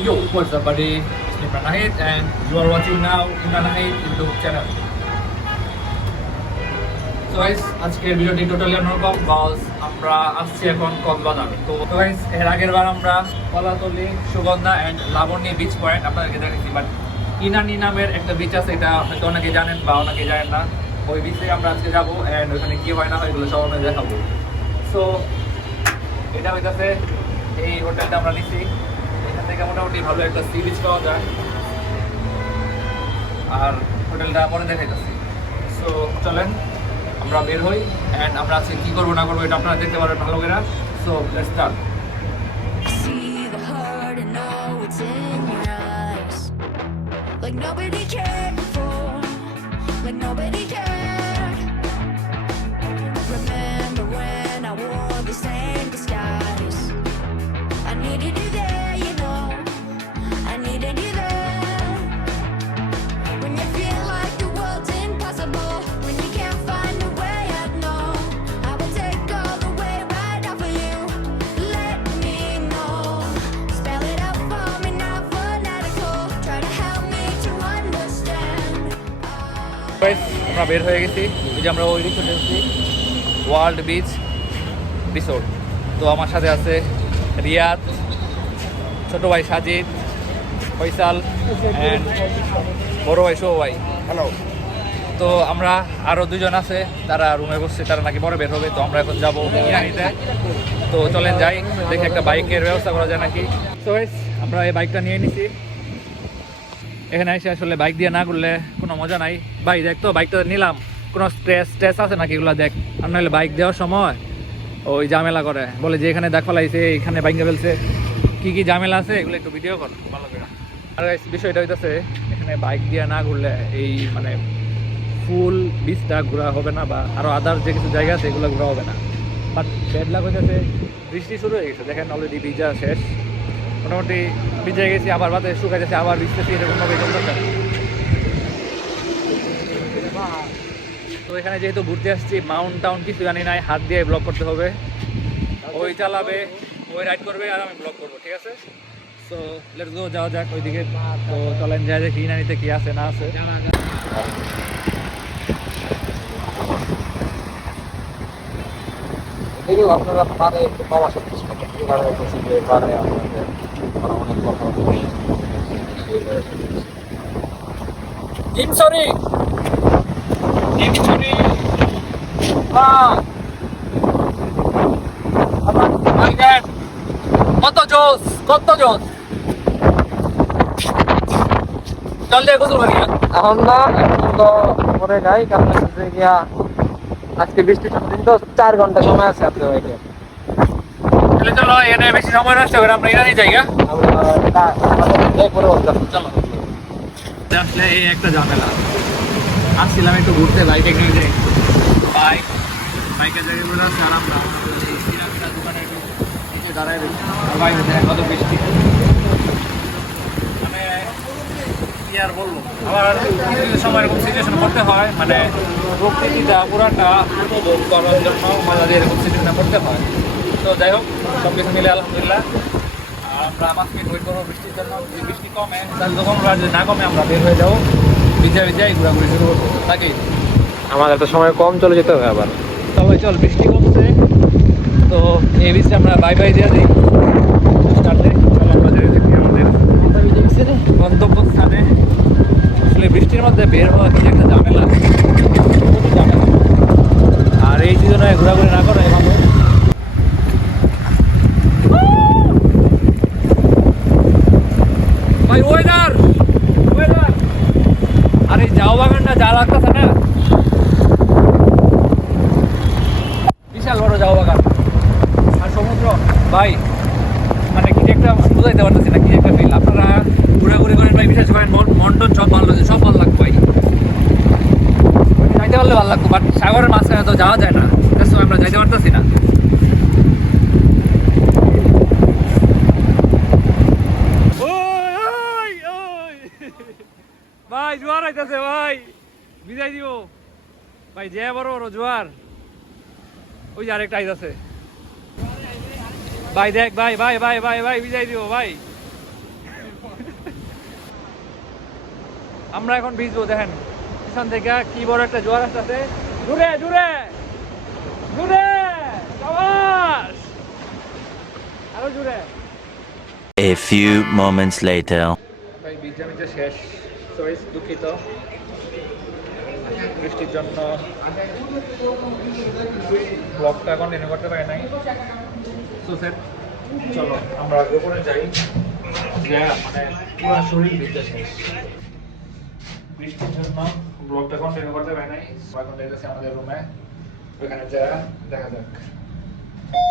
Yo, what's up buddy? It's me Imran Nahid and you are watching now Imran Nahid YouTube channel. So guys, আজকের ভিডিওটি totally অন্যরকম cause আমরা আসছি এখন কক্সবাজার। তো গাইস এর আগের বার আমরা Kolatoli, Sugandha and Laboni beach point আপনাদেরকে দেখাচ্ছি, বাট ইনানি নামের একটা বিচ আছে, এটা হয়তো অনেকে জানেন বা অনেকে জানেন না। ওই বিচে আমরা আজকে যাবো এন্ড ওখানে কি হয় না হয় এগুলো সব আমরা দেখাবো। সো এটা হইতাছে এই হোটেলটা আমরা নিচ্ছি, এখান থেকে মোটামুটি ভালো একটা সি বিচ পাওয়া যায় আর হোটেলটা পরে দেখাইতেছি। সো চলেন আমরা বের হই এন্ড আমরা আজকে কি করবো না করবো এটা আপনারা দেখতে পারেন ভালো করে। So let's start. Like nobody cared before, like nobody cared. Remember when I wore the same disguise? I needed you there, you know, I needed you there. When you feel like the world's impossible, when you can't find a way out, no, I will take all the way right off of you. Let me know, spell it out for me, not fanatical. Try to help me to understand. Guys আমরা বের হয়ে গেছি, এই যে আমরা ওই রিসোর্টে আছি, ওয়ার্ল্ড বিচ রিসোর্ট। তো আমার সাথে আছে রিয়াদ, ছোট ভাই সাজিদ, ফয়সাল অ্যান্ড বড় ভাই শো ভাই। হ্যালো। তো আমরা আরও দুজন আছে, তারা রুমে বসছে, তারা নাকি পরে বের হবে। তো আমরা এখন যাবো ইরানিতে। তো চলেন যাই, দেখি একটা বাইকের ব্যবস্থা করা যায় নাকি। তো গাইস আমরা এই বাইকটা নিয়ে নিছি, এখানে এসে আসলে বাইক দিয়ে না করলে কোনো মজা নাই। ভাই দেখ তো বাইকটা নিলাম, কোনো স্ট্রেস আছে নাকি এগুলো দেখ। আর নাহলে বাইক দেওয়ার সময় ওই ঝামেলা করে, বলে যে এখানে দেখ ফেলাইছে, এখানে বাইক ফেলছে, কী ঝামেলা আছে এগুলো একটু ভিডিও কর ভালো করে। আর বিষয়টা হইতেছে এখানে বাইক দিয়ে না ঘুরলে এই মানে ফুল বিচটা ঘোরা হবে না, বা আরও আদার যে কিছু জায়গা আছে এগুলো ঘোরা হবে না। বাট ব্যাড লাক হইতেছে, বৃষ্টি শুরু হয়ে গেছে, দেখেন অলরেডি ভিজা শেষ, মোটামুটি ভিজে গেছি, আবার বাতাসে শুকাইতেছে, আবার ভিজতেছি, এরকমভাবে চলতেছে। তো এখানে যেহেতু ঘুরতে আসছি, মাউন্ট টাউন কিছু জানি নাই, হাত দিয়ে ব্লগ করতে হবে, ওই চালাবে, ওই রাইড করবে আর আমি ব্লগ করবো, ঠিক আছে? সো লেটস গো, যাওয়া যাক ওইদিকে। তো চলেন যাই দেখি ইনানিতে কি আছে না আছে। আপনারা পারে একটু কম আসা চেষ্টা করতে পারে, পারে আপনাদের অনেক কথা ইনসরি কত জোস, কত জোস। চল দিয়ে গোসল করি। এখন না, এখন তো পরে যাই, কারণ হচ্ছে গিয়া আজকে বৃষ্টির দিন তো 4 ঘন্টা সময় আছে আপনার ওইকে। তাহলে চলো, এনে বেশি সময় নষ্ট করে আমরা ইরানি জায়গা চলো। আসলে এই একটা ঝামেলা, আসছিলাম একটু ঘুরতে বাইকে নিয়ে যাই, বাইকের জায়গাগুলো আছে, আর আমরা দোকানে একটু নিচে দাঁড়ায় রয়েছি, আর বাইরে দেখেন কত বৃষ্টি। মানে কি আর বলবো, আবার কিছু কিছু সময় এরকম সিচুয়েশন করতে হয়, মানে প্রকৃতিটা পুরাটা উপভোগ করার জন্য আমাদের এরকম সিচুয়েশন করতে হয়। তো যাই হোক, সব কিছু মিলে আলহামদুলিল্লাহ। আর আমরা 5 মিনিট ওয়েট করবো বৃষ্টির জন্য, যদি বৃষ্টি কমে তাহলে যখন যদি না কমে আমরা বের হয়ে যাবো, ভিজাই ঘোরাঘুরি শুরু করবো তাকেই। আমাদের তো সময় কম, চলে যেতে হবে আবার। সবাই চল, বৃষ্টি কমছে, তো এই বৃষ্টি আমরা বাই বাই দিয়ে দিই। আমাদের গন্তব্যস্থানে আসলে বৃষ্টির মধ্যে বের হওয়া কি একটা ঝামেলা, আর এই সিজনে ঘোরাঘুরি না করে ভালো। ভাই ওয়েদার, আর এই জাও বাগানটা যা লাগতেছে না, বিশাল বড় জাও বাগান আর সমুদ্র। ভাই মানে কি যে একটা বুঝাইতে পারতেছি না, কি যে একটা ফিল। আপনারা ঘোরাঘুরি করেন ভাই, বিশেষ করে মন্টন সব ভালো লাগে, সব ভালো লাগবে ভাই, যাইতে পারলে ভালো লাগতো, বাট সাগরের মাঝখানে তো যাওয়া যায় না, আমরা যাইতে পারতেছি না। ভাই জোয়ার আইতেছে ভাই, বিদায় দিব ভাই, যে বড় বড় জোয়ার। ওই যে আরেকটা আইতেছে ভাই, দেখ ভাই, বিদায় দিব ভাই। আমরা এখন ভিজবো, দেখেন পিছন থেকে কি বড় একটা জোয়ার আসতেছে। জুড়ে জুড়ে জুড়ে, সাবাস, আরো জুড়ে। A few moments later. ভাই ভিজা ভিজা শেষ, সো দুঃখিত বৃষ্টির জন্য ব্লগটা কন্টিনিউ করতে পারি নাই। সো স্যার চলো আমরা উপরে যাই, মানে পুরো শরীর ভিজা শেষ বৃষ্টির জন্য, ব্লগটা কন্টিনিউ করতে পারি নাই। এখন যাইতেছি আমাদের রুমে, ওইখানে যা দেখা যাক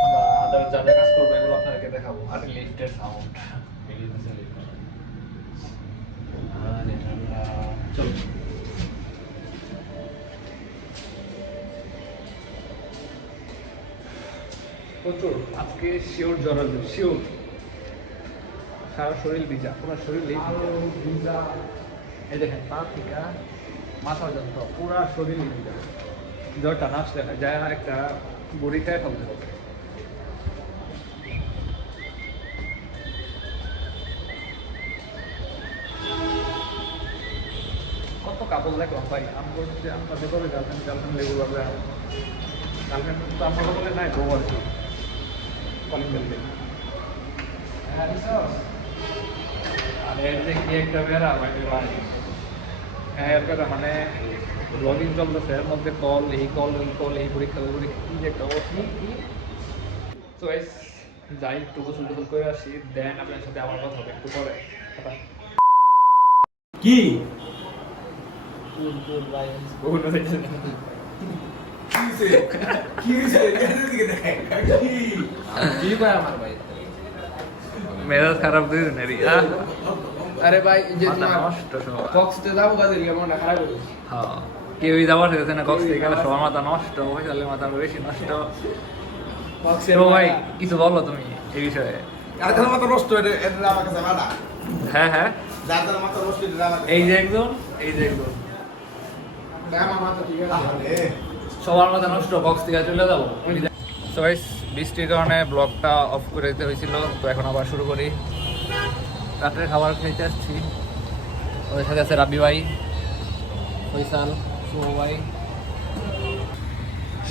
আমরা আদার যা যা কাজ করবো এগুলো আপনাদেরকে দেখাবো। আর লিফটের সাউন্ড চলো। প্রচুর আজকে শিওর জ্বর আসবে, শিওর। সারা শরীর ভিজা, পুরো শরীর ভিজা। এই দেখেন পা থেকে মাথা পর্যন্ত পুরা শরীর ভিজা। জ্বরটা না আসলে হয় যা একটা বড়ি খায় ফেলতে হবে। কত কাপড় দেখলাম ভাই, আমাদের করে গার্লফ্রেন্ড লেগুলো গার্লফ্রেন্ড তো আমার বলে নাই, বউ আর কি কলিং বেল দিয়ে। আর এর যে কি একটা বেড়া এর বেড়া, মানে ব্লগিং চলতেছে এর মধ্যে কল এই পরীক্ষা ওই পরীক্ষা, কি যে একটা তো যাই একটু গোসল টোসল করে আসি, দেন আপনার সাথে আমার কথা হবে একটু পরে। কি মেজাজ খারাপ দুই দিনেরই। আরে ভাই যে তোমার নষ্ট সবার। কক্সতে যাবো কাদের মনটা খারাপ হয়ে গেছে। হ্যাঁ, কেউই যাওয়ার হয়েছে না কক্সে গেলে, সবার মাথা নষ্ট, ফয়সালের মাথা আরো বেশি নষ্ট। কক্সের তো ভাই কিছু বলো তুমি এই বিষয়ে। আর কাছে মাথা নষ্ট এটা এটা আমার কাছে মানা হ্যাঁ হ্যাঁ, যার যার মাথা নষ্ট এটা আমার এই যে একজন, এই যে একজন, আমার মাথা ঠিক আছে। আরে সবার মাথা নষ্ট, বক্স থেকে চলে যাবো। সো গাইস, বৃষ্টির কারণে ব্লগটা অফ করে দিতে হয়েছিল, তো এখন আবার শুরু করি। রাত্রের খাবার খাইতে আসছি, ওদের সাথে আছে রাবি ভাই, ফয়সাল, শুভ ভাই,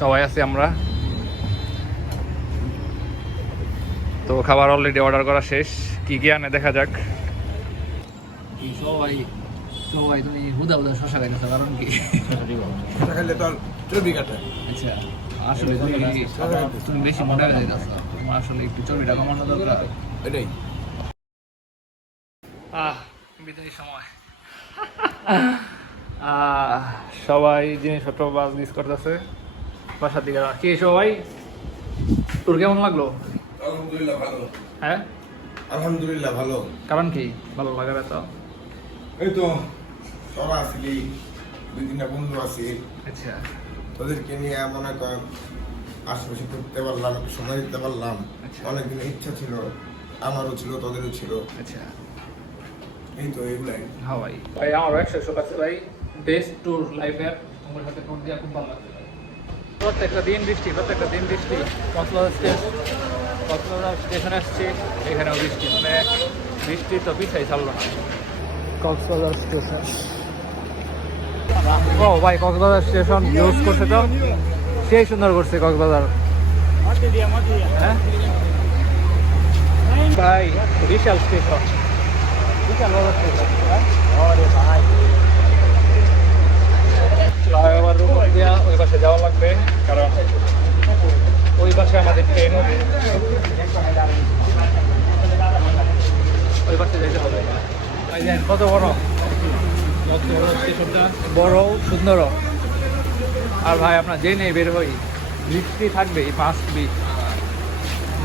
সবাই আছি আমরা। তো খাবার অলরেডি অর্ডার করা শেষ, কি কি আনে দেখা যাক। সবাই সবাই তুমি হুদা হুদা শশা খাইতেছো, কারণ কি? খেলে তো আর চর্বি কাটে আচ্ছা, আসলে তুমি বেশি মোটা হয়ে যাইতেছো, তোমার আসলে একটু চর্বিটা কমানো দরকার। এটাই বিদায় সময়। সবাই জিনিসপত্র বাস মিস করতেছে বাসার দিকে। কি সবাই, তোর কেমন লাগলো? আলহামদুলিল্লাহ ভালো। হ্যাঁ, আলহামদুলিল্লাহ ভালো। কারণ কি ভালো লাগার এত? এই তো সরা আসলি দুই তিনটা বন্ধু আছে, আচ্ছা তাদেরকে নিয়ে মনে করেন আশেপাশে ঘুরতে পারলাম, একটু সময় দিতে পারলাম। আচ্ছা। অনেকদিন ইচ্ছা ছিল, আমারও ছিল, তাদেরও ছিল। আচ্ছা, এই তো এগুলাই। হ্যাঁ ভাই, ভাই আমারও 100 আছে ভাই। বেস্ট ট্যুর লাইফের, তোমার সাথে ট্যুর দিয়ে খুব ভালো লাগছে ভাই। প্রত্যেকটা দিন বৃষ্টি, কক্সবাজার স্টেশনে আসছি, এখানেও বৃষ্টি, মানে বৃষ্টি তো পিছাই ছাড়লো না। কক্সবাজার স্টেশন, ও ভাই কক্সবাজার স্টেশন ইউজ করছে তো, সেই সুন্দর করছে কক্সবাজার। হ্যাঁ ভাই, বিশাল স্টেশন, বিশাল বড় স্টেশন। ফ্লাইওভার রুট দিয়া ওই পাশে যাওয়া লাগবে, কারণ ওই পাশে আমাদের ট্রেন, ওই পাশে যেতে হবে। কত বড় স্টেশনটা, বড় সুন্দর। আর ভাই আপনার যে নেই বের হই, বৃষ্টি থাকবে,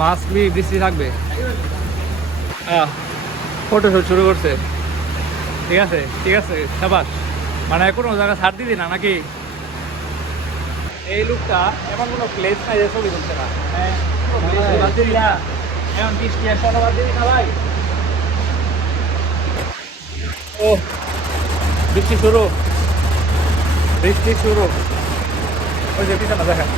মাস্ট বি বৃষ্টি থাকবে। ফটোশুট শুরু করছে, ঠিক আছে ঠিক আছে, সাবাস। মানে কোনো জায়গায় ছাড় দিদি না নাকি? এই লুকটা এমন কোনো প্লেস নাই যে ছবি তুলছে না। এমন বৃষ্টি আর শনিবার দিবি না ভাই। ও বৃষ্টি শুরু, ওই যে পিছনে দেখেন।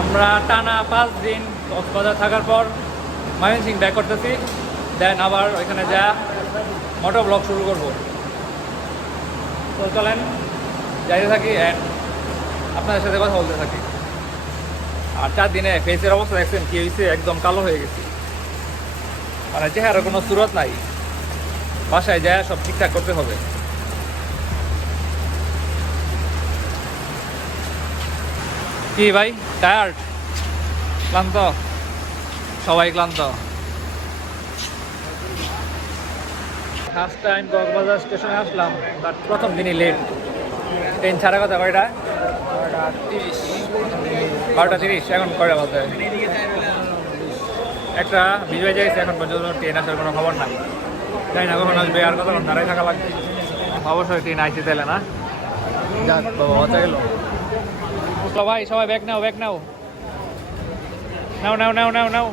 আমরা টানা 5 দিন কক্সবাজার থাকার পর ময়মনসিং ব্যাক করতেছি, দেন আবার ওইখানে যা মোটো ব্লগ শুরু করবো। তো চলেন যাইতে থাকি অ্যান্ড আপনাদের সাথে কথা বলতে থাকি। আর 4 দিনে ফেসের অবস্থা দেখছেন কি হয়েছে, একদম কালো হয়ে গেছি, মানে চেহারা কোনো সুরত নাই। বাসায় যায় সব ঠিকঠাক করতে হবে। কি ভাই টায়ার্ড, ক্লান্ত, সবাই ক্লান্ত। ফার্স্ট টাইম কক্সবাজার স্টেশনে আসলাম, বাট প্রথম দিনই লেট। ট্রেন ছাড়া কথা কয়টা? 12:30। এখন কয়টা বলতে একটা বিজয় যাইছে, এখন পর্যন্ত ট্রেন আসার কোনো খবর নাই। জানি না কখন আসবে, আর কতক্ষণ দাঁড়ায় থাকা লাগবে। অবশ্যই ট্রেন আইসি তাইলে না, যাক বাবা বাঁচা গেল। ভাই সবাই ব্যাগ নাও, ব্যাগ নাও, নাও নাও নাও নাও নাও।